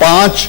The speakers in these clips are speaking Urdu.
5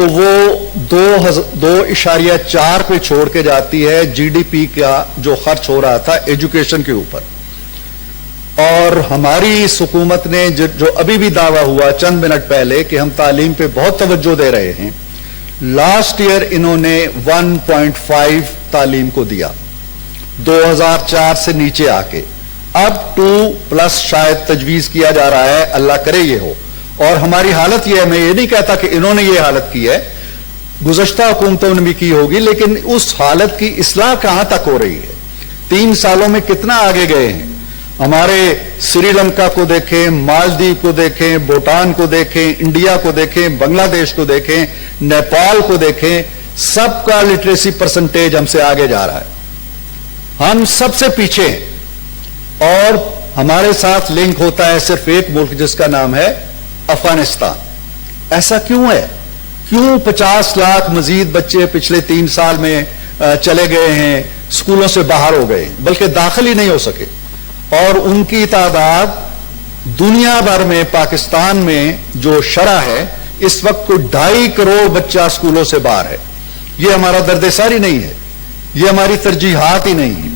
تو وہ 2.4 پہ چھوڑ کے جاتی ہے جی ڈی پی کا جو خرچ ہو رہا تھا ایجوکیشن کے اوپر. اور ہماری اس حکومت نے جو ابھی بھی دعویٰ ہوا چند منٹ پہلے کہ ہم تعلیم پہ بہت توجہ دے رہے ہیں، لاسٹ ایئر انہوں نے 1.5 تعلیم کو دیا 2004 سے نیچے آ کے. اب 2+ شاید تجویز کیا جا رہا ہے، اللہ کرے یہ ہو. اور ہماری حالت یہ ہے، میں یہ نہیں کہتا کہ انہوں نے یہ حالت کی ہے، گزشتہ حکومتوں نے بھی کی ہوگی، لیکن اس حالت کی اصلاح کہاں تک ہو رہی ہے؟ 3 سالوں میں کتنا آگے گئے ہیں. ہمارے سری لنکا کو دیکھیں، مالدیپ کو دیکھیں، بھوٹان کو دیکھیں، انڈیا کو دیکھیں، بنگلہ دیش کو دیکھیں، نیپال کو دیکھیں، سب کا لٹریسی پرسنٹیج ہم سے آگے جا رہا ہے. ہم سب سے پیچھے ہیں. اور ہمارے ساتھ لنک ہوتا ہے صرف ایک ملک جس کا نام ہے افغانستان. ایسا کیوں ہے؟ کیوں 50 لاکھ مزید بچے پچھلے 3 سال میں چلے گئے ہیں، اسکولوں سے باہر ہو گئے، بلکہ داخل ہی نہیں ہو سکے؟ اور ان کی تعداد دنیا بھر میں، پاکستان میں جو شرح ہے اس وقت کوئی 2.5 کروڑ بچہ اسکولوں سے باہر ہے. یہ ہمارا درد ساری نہیں ہے، یہ ہماری ترجیحات ہی نہیں ہے،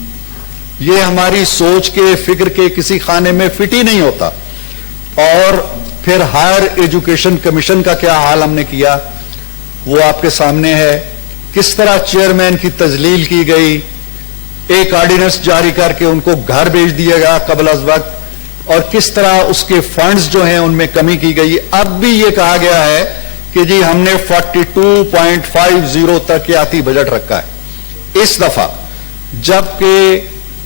یہ ہماری سوچ کے فکر کے کسی خانے میں فٹ ہی نہیں ہوتا. اور پھر ہائر ایجوکیشن کمیشن کا کیا حال ہم نے کیا وہ آپ کے سامنے ہے. کس طرح چیئرمین کی تذلیل کی گئی، ایک آرڈیننس جاری کر کے ان کو گھر بھیج دیا گیا قبل از وقت، اور کس طرح اس کے فنڈز جو ہیں ان میں کمی کی گئی. اب بھی یہ کہا گیا ہے کہ جی ہم نے 42.50 ترقیاتی بجٹ رکھا ہے اس دفعہ، جبکہ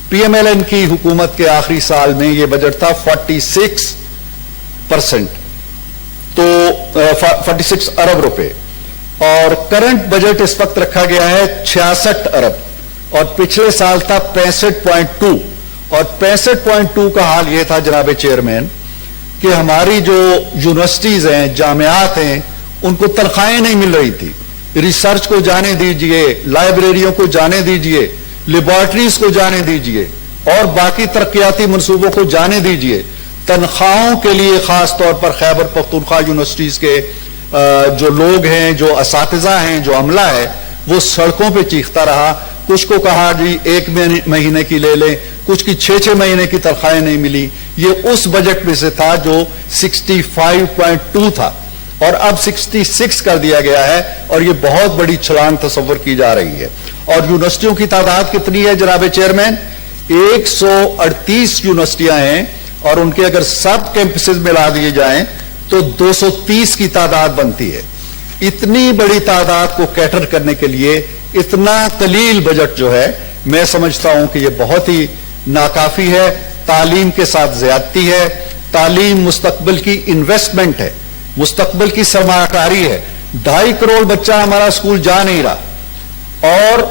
پی ایم ایل این کی حکومت کے آخری سال میں یہ بجٹ تھا 46%، تو 46 ارب روپے. اور کرنٹ بجٹ اس وقت رکھا گیا ہے 66 ارب، اور پچھلے سال تھا 65.2. اور 65.2 کا حال یہ تھا جناب چیئرمین کہ ہماری جو یونیورسٹیز ہیں، جامعات ہیں، ان کو تنخواہیں نہیں مل رہی تھی. ریسرچ کو جانے دیجئے، لائبریریوں کو جانے دیجئے، لیبارٹریز کو جانے دیجئے، اور باقی ترقیاتی منصوبوں کو جانے دیجئے. تنخواہوں کے لیے خاص طور پر خیبر پختونخوا یونیورسٹیز کے جو لوگ ہیں، جو اساتذہ ہیں، جو عملہ ہے، وہ سڑکوں پہ چیختا رہا. کچھ کو کہا جی 1 مہینے کی لے لیں، کچھ کی 6 مہینے کی تنخواہیں نہیں ملی. یہ اس بجٹ میں سے تھا جو 65.2 تھا، اور اب 66 کر دیا گیا ہے، اور یہ بہت بڑی چھلانگ تصور کی جا رہی ہے. اور یونیورسٹیوں کی تعداد کتنی ہے جناب چیئرمین؟ 138 یونیورسٹیاں ہیں، اور ان کے اگر سب کیمپسز ملا دیے جائیں تو 230 کی تعداد بنتی ہے. اتنی بڑی تعداد کو کیٹر کرنے کے لیے اتنا قلیل بجٹ جو ہے، میں سمجھتا ہوں کہ یہ بہت ہی ناکافی ہے. تعلیم کے ساتھ زیادتی ہے. تعلیم مستقبل کی انویسٹمنٹ ہے، مستقبل کی سرمایہ کاری ہے. 2.5 کروڑ بچہ ہمارا اسکول جا نہیں رہا، اور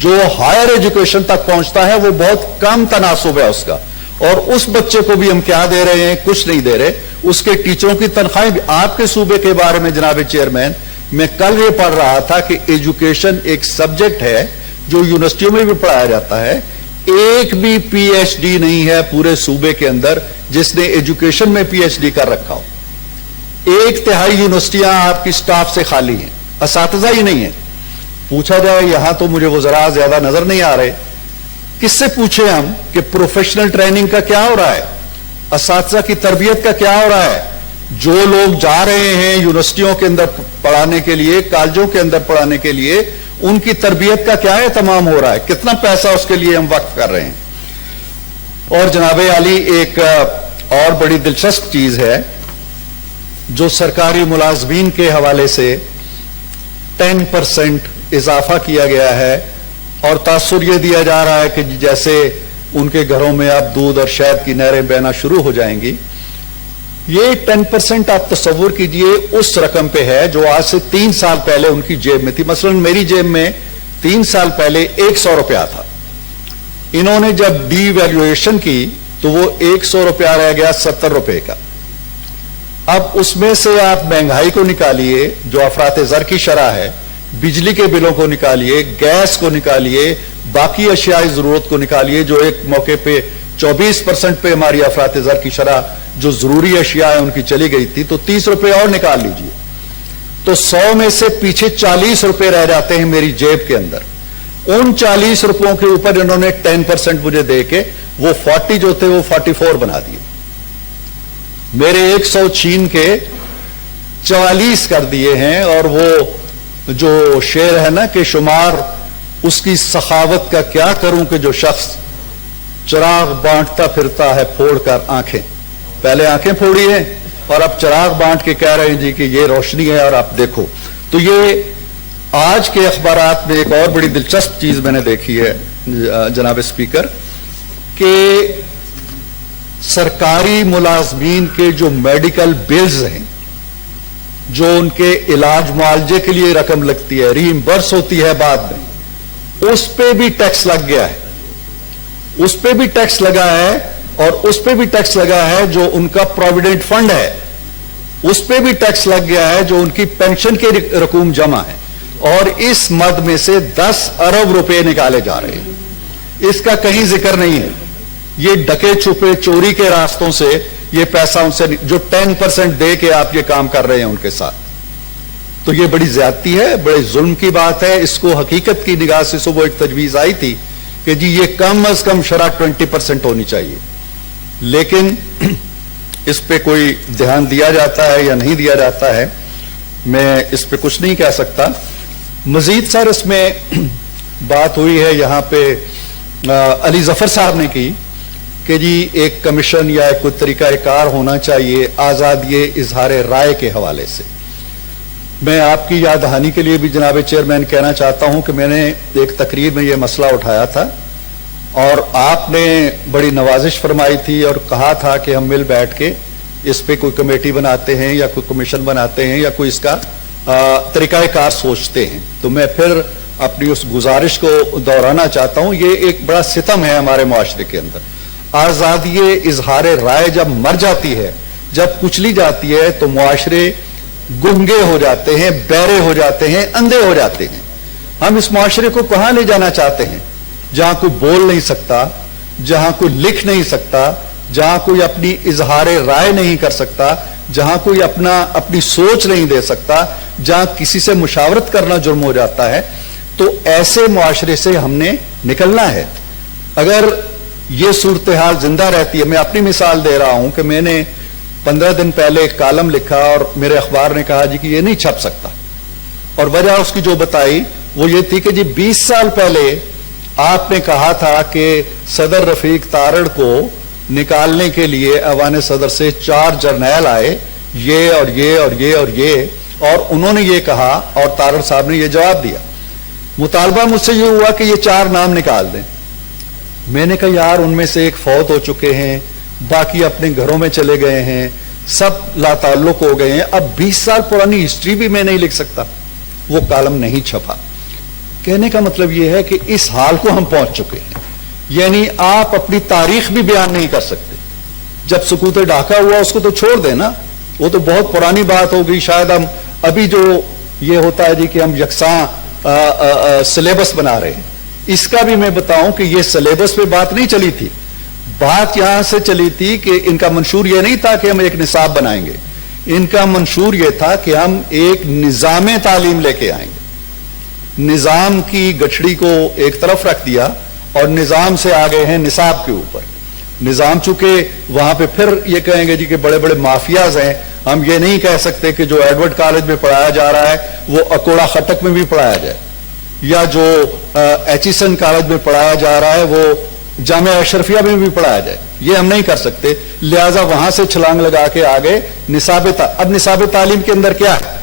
جو ہائر ایجوکیشن تک پہنچتا ہے وہ بہت کم تناسب ہے اس کا. اور اس بچے کو بھی ہم کیا دے رہے ہیں؟ کچھ نہیں دے رہے. اس کے ٹیچروں کی تنخواہیں بھی. آپ کے صوبے کے بارے میں جناب چیئرمین، میں کل یہ پڑھ رہا تھا کہ ایجوکیشن ایک سبجیکٹ ہے جو یونیورسٹیوں میں بھی پڑھایا جاتا ہے. ایک بھی پی ایچ ڈی نہیں ہے پورے صوبے کے اندر جس نے ایجوکیشن میں پی ایچ ڈی کر رکھا ہو. 1/3 یونیورسٹیاں آپ کی سٹاف سے خالی ہیں، اساتذہ ہی نہیں ہیں. پوچھا جائے، یہاں تو مجھے وہ ذرا زیادہ نظر نہیں آ رہے، کس سے پوچھیں ہم کہ پروفیشنل ٹریننگ کا کیا ہو رہا ہے، اساتذہ کی تربیت کا کیا ہو رہا ہے؟ جو لوگ جا رہے ہیں یونیورسٹیوں کے اندر پڑھانے کے لیے، کالجوں کے اندر پڑھانے کے لیے، ان کی تربیت کا کیا اہتمام ہو رہا ہے؟ کتنا پیسہ اس کے لیے ہم وقف کر رہے ہیں؟ اور جناب عالی، ایک اور بڑی دلچسپ چیز ہے جو سرکاری ملازمین کے حوالے سے 10% اضافہ کیا گیا ہے، اور تاثر یہ دیا جا رہا ہے کہ جیسے ان کے گھروں میں اب دودھ اور شہد کی نہریں بہنا شروع ہو جائیں گی. یہ 10% آپ تصور کیجئے اس رقم پہ ہے جو آج سے 3 سال پہلے ان کی جیب میں تھی. مثلا میری جیب میں 3 سال پہلے 100 روپیہ تھا. انہوں نے جب ڈی ویلیویشن کی تو وہ 100 روپیہ رہ گیا 70 روپے کا. اب اس میں سے آپ مہنگائی کو نکالیے جو افراط زر کی شرح ہے، بجلی کے بلوں کو نکالیے، گیس کو نکالیے، باقی اشیاء ضرورت کو نکالیے جو ایک موقع پہ 24% پہ ہماری افراط زر کی شرح جو ضروری اشیاء ہیں ان کی چلی گئی تھی، تو 30 روپے اور نکال لیجئے. تو 100 میں سے پیچھے 40 روپے رہ جاتے ہیں میری جیب کے اندر. ان 40 روپوں کے اوپر انہوں نے 10% مجھے دے کے وہ 40 جو تھے وہ 44 بنا دیے. میرے 100 چھین کے 44 کر دیے ہیں. اور وہ جو شعر ہے نا کہ شمار اس کی سخاوت کا کیا کروں کہ جو شخص چراغ بانٹتا پھرتا ہے پھوڑ کر آنکھیں. پہلے آنکھیں پھوڑی ہیں اور اب چراغ بانٹ کے کہہ رہے ہیں جی کہ یہ روشنی ہے اور آپ دیکھو. تو یہ آج کے اخبارات میں ایک اور بڑی دلچسپ چیز میں نے دیکھی ہے جناب اسپیکر کہ سرکاری ملازمین کے جو میڈیکل بلز ہیں, جو ان کے علاج معالجے کے لیے رقم لگتی ہے, ری ایمبرس ہوتی ہے بعد میں, اس پہ بھی ٹیکس لگ گیا ہے. اس پہ بھی ٹیکس لگا ہے اور اس پہ بھی ٹیکس لگا ہے جو ان کا پروویڈنٹ فنڈ ہے, اس پہ بھی ٹیکس لگ گیا ہے جو ان کی پینشن کے رقوم جمع ہے. اور اس مد میں سے 10 ارب روپے نکالے جا رہے ہیں. اس کا کہیں ذکر نہیں ہے. یہ ڈکے چھپے چوری کے راستوں سے یہ پیسہ ان سے جو 10% دے کے آپ یہ کام کر رہے ہیں ان کے ساتھ, تو یہ بڑی زیادتی ہے, بڑے ظلم کی بات ہے. اس کو حقیقت کی نگاہ سے صبح ایک تجویز آئی تھی کہ جی یہ کم از کم شرح 20% ہونی چاہیے, لیکن اس پہ کوئی دھیان دیا جاتا ہے یا نہیں دیا جاتا ہے, میں اس پہ کچھ نہیں کہہ سکتا. مزید سر اس میں بات ہوئی ہے یہاں پہ علی ظفر صاحب نے کی کہ جی ایک کمیشن یا کوئی طریقہ کار ہونا چاہیے آزادی اظہار رائے کے حوالے سے. میں آپ کی یاد دہانی کے لیے بھی جناب چیئرمین کہنا چاہتا ہوں کہ میں نے ایک تقریر میں یہ مسئلہ اٹھایا تھا اور آپ نے بڑی نوازش فرمائی تھی اور کہا تھا کہ ہم مل بیٹھ کے اس پہ کوئی کمیٹی بناتے ہیں یا کوئی کمیشن بناتے ہیں یا کوئی اس کا طریقہ کار سوچتے ہیں. تو میں پھر اپنی اس گزارش کو دہرانا چاہتا ہوں. یہ ایک بڑا ستم ہے ہمارے معاشرے کے اندر. آزادی اظہار رائے جب مر جاتی ہے, جب کچلی جاتی ہے, تو معاشرے گنگے ہو جاتے ہیں, بہرے ہو جاتے ہیں, اندھے ہو جاتے ہیں. ہم اس معاشرے کو کہاں لے جانا چاہتے ہیں؟ جہاں کوئی بول نہیں سکتا, جہاں کوئی لکھ نہیں سکتا, جہاں کوئی اپنی اظہار رائے نہیں کر سکتا, جہاں کوئی اپنی سوچ نہیں دے سکتا, جہاں کسی سے مشاورت کرنا جرم ہو جاتا ہے. تو ایسے معاشرے سے ہم نے نکلنا ہے. اگر یہ صورتحال زندہ رہتی ہے, میں اپنی مثال دے رہا ہوں کہ میں نے 15 دن پہلے ایک کالم لکھا اور میرے اخبار نے کہا جی کہ یہ نہیں چھپ سکتا, اور وجہ اس کی جو بتائی وہ یہ تھی کہ جی 20 سال پہلے آپ نے کہا تھا کہ صدر رفیق تارڑ کو نکالنے کے لیے ایوان صدر سے 4 جرنیل آئے, یہ اور یہ اور یہ اور یہ, اور انہوں نے یہ کہا اور تارڑ صاحب نے یہ جواب دیا. مطالبہ مجھ سے یہ ہوا کہ یہ 4 نام نکال دیں. میں نے کہا یار ان میں سے ایک فوت ہو چکے ہیں, باقی اپنے گھروں میں چلے گئے ہیں, سب لا تعلق ہو گئے ہیں, اب 20 سال پرانی ہسٹری بھی میں نہیں لکھ سکتا. وہ کالم نہیں چھپا. کہنے کا مطلب یہ ہے کہ اس حال کو ہم پہنچ چکے ہیں. یعنی آپ اپنی تاریخ بھی بیان نہیں کر سکتے. جب سکوت ڈھاکہ ہوا اس کو تو چھوڑ دیں نا, وہ تو بہت پرانی بات ہو گئی. شاید ہم ابھی جو یہ ہوتا ہے جی کہ ہم یکساں سلیبس بنا رہے ہیں, اس کا بھی میں بتاؤں کہ یہ سلیبس پہ بات نہیں چلی تھی. بات یہاں سے چلی تھی کہ ان کا منشور یہ نہیں تھا کہ ہم ایک نصاب بنائیں گے, ان کا منشور یہ تھا کہ ہم ایک نظام تعلیم لے کے آئیں گے. نظام کی گٹھڑی کو ایک طرف رکھ دیا اور نظام سے آگے ہیں نصاب کے اوپر. نظام چونکہ وہاں پہ پھر یہ کہیں گے جی کہ بڑے بڑے مافیاز ہیں, ہم یہ نہیں کہہ سکتے کہ جو ایڈورڈ کالج میں پڑھایا جا رہا ہے وہ اکوڑا خٹک میں بھی پڑھایا جائے, یا جو ایچیسن کالج میں پڑھایا جا رہا ہے وہ جامعہ اشرفیہ میں بھی پڑھایا جائے. یہ ہم نہیں کر سکتے. لہذا وہاں سے چھلانگ لگا کے آگے نصاب اب نصاب تعلیم کے اندر کیا ہے؟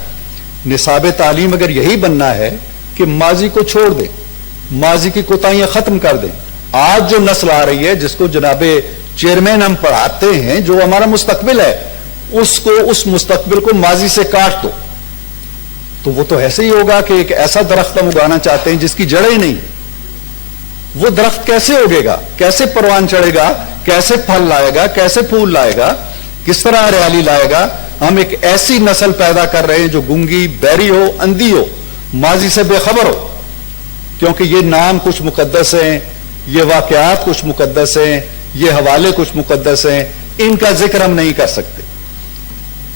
نصاب تعلیم اگر یہی بننا ہے کہ ماضی کو چھوڑ دیں, ماضی کی کوتاہیاں ختم کر دیں, آج جو نسل آ رہی ہے جس کو جناب چیئرمین ہم پڑھاتے ہیں, جو ہمارا مستقبل ہے, اس مستقبل کو ماضی سے کاٹ دو. تو وہ تو ایسے ہی ہوگا کہ ایک ایسا درخت ہم اگانا چاہتے ہیں جس کی جڑیں نہیں. وہ درخت کیسے اگے گا, کیسے پروان چڑھے گا, کیسے پھل لائے گا, کیسے پھول لائے گا, کس طرح ہریالی لائے گا؟ ہم ایک ایسی نسل پیدا کر رہے ہیں جو گنگی, بہری ہو, اندھی ہو, ماضی سے بے خبر ہو. کیونکہ یہ نام کچھ مقدس ہیں, یہ واقعات کچھ مقدس ہیں, یہ حوالے کچھ مقدس ہیں, ان کا ذکر ہم نہیں کر سکتے.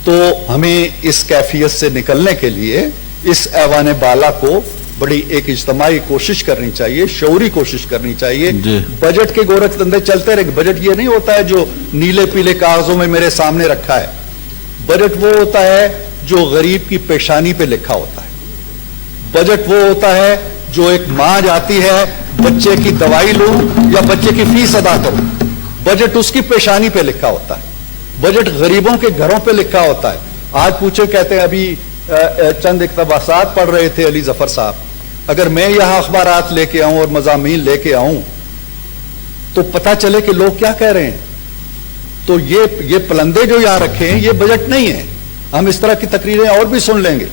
تو ہمیں اس کیفیت سے نکلنے کے لیے اس ایوان بالا کو بڑی ایک اجتماعی کوشش کرنی چاہیے، شعوری کوشش کرنی چاہیے. بجٹ کے گورکھ دندے چلتے رہے. بجٹ یہ نہیں ہوتا ہے جو نیلے پیلے کاغذوں میں میرے سامنے رکھا ہے. بجٹ وہ ہوتا ہے جو غریب کی پیشانی پہ لکھا ہوتا ہے. بجٹ وہ ہوتا ہے جو ایک ماں جاتی ہے بچے کی دوائی لوں یا بچے کی فیس ادا کروں، بجٹ اس کی پیشانی پہ لکھا ہوتا ہے. بجٹ غریبوں کے گھروں پہ لکھا ہوتا ہے. آج پوچھے کہتے ہیں ابھی چند اقتباسات پڑھ رہے تھے علی ظفر صاحب، اگر میں یہاں اخبارات لے کے آؤں اور مضامین لے کے آؤں تو پتہ چلے کہ لوگ کیا کہہ رہے ہیں. تو یہ پلندے جو یہاں رکھے ہیں یہ بجٹ نہیں ہے. ہم اس طرح کی تقریریں اور بھی سن لیں گے.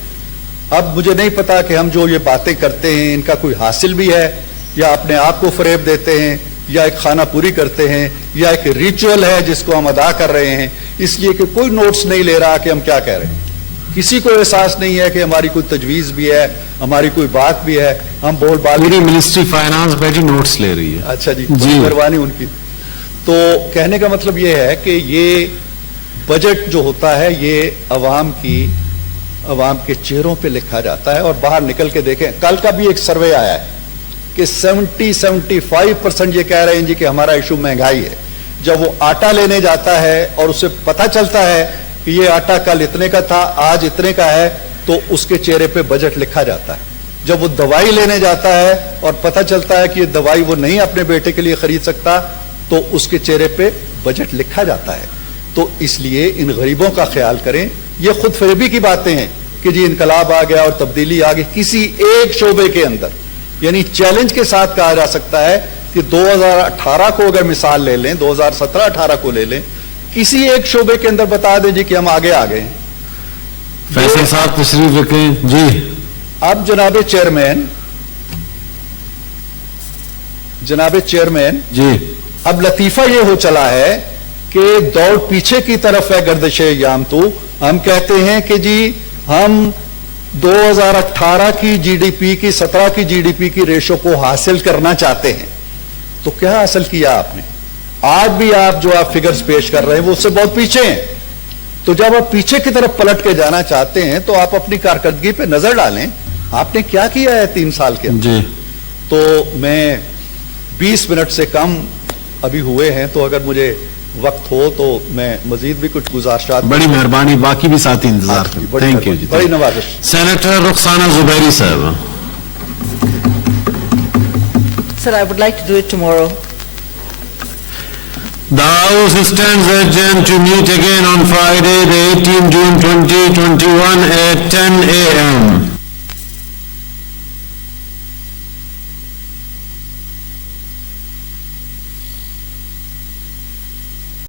اب مجھے نہیں پتا کہ ہم جو یہ باتیں کرتے ہیں ان کا کوئی حاصل بھی ہے یا اپنے آپ کو فریب دیتے ہیں یا ایک خانہ پوری کرتے ہیں یا ایک ریچول ہے جس کو ہم ادا کر رہے ہیں اس لیے کہ کوئی نوٹس نہیں لے رہا کہ ہم کیا کہہ رہے ہیں. کسی کو احساس نہیں ہے کہ ہماری کوئی تجویز بھی ہے، ہماری کوئی بات بھی ہے. ہم بول بال پوری منسٹری فائنانس بیٹھی نوٹس لے رہی ہے. اچھا جی، مہربانی ان کی. تو کہنے کا مطلب یہ ہے کہ یہ بجٹ جو ہوتا ہے یہ عوام کے چہروں پہ لکھا جاتا ہے. اور باہر نکل کے دیکھیں، کل کا بھی ایک سروے آیا ہے کہ 75% یہ کہہ رہے ہیں جی کہ ہمارا ایشو مہنگائی ہے. جب وہ آٹا لینے جاتا ہے اور اسے پتہ چلتا ہے کہ یہ آٹا کل اتنے کا تھا آج اتنے کا ہے تو اس کے چہرے پہ بجٹ لکھا جاتا ہے. جب وہ دوائی لینے جاتا ہے اور پتہ چلتا ہے کہ یہ دوائی وہ نہیں اپنے بیٹے کے لیے خرید سکتا تو اس کے چہرے پہ بجٹ لکھا جاتا ہے. تو اس لیے ان غریبوں کا خیال کریں. یہ خود فریبی کی باتیں ہیں کہ جی انقلاب آ گیا اور تبدیلی آ گئی. کسی ایک شعبے کے اندر یعنی چیلنج کے ساتھ کہا جا سکتا ہے کہ 2018 کو اگر مثال لے لیں، 2017-18 کو لے لیں، کسی ایک شعبے کے اندر بتا دیں جی کہ ہم آگے آ گئے. فیصل صاحب تشریف رکھیں جی. اب جناب چیئرمین جی، اب لطیفہ یہ ہو چلا ہے کہ دوڑ پیچھے کی طرف ہے گردش ایام. تو ہم کہتے ہیں کہ جی ہم 2018 کی جی ڈی پی کی 17 کی جی ڈی پی کی ریشو کو حاصل کرنا چاہتے ہیں. تو کیا حاصل کیا آپ نے؟ آج بھی آپ جو آپ فگرز پیش کر رہے ہیں وہ اس سے بہت پیچھے ہیں. تو جب آپ پیچھے کی طرف پلٹ کے جانا چاہتے ہیں تو آپ اپنی کارکردگی پہ نظر ڈالیں. آپ نے کیا کیا ہے 3 سال کے اندر؟ تو میں 20 منٹ سے کم ابھی ہوئے ہیں تو اگر مجھے وقت ہو تو میں مزید بھی کچھ گزارشات. بڑی مہربانی، باقی بھی ساتھی انتظار کریں. تھینک یو جی. بڑی نوازش. سینیٹر رخسانہ زبیری صاحب. Sir, I would like to do it tomorrow. The House stands adjourned to meet again on Friday, the 18th June 2021 at 10 a.m.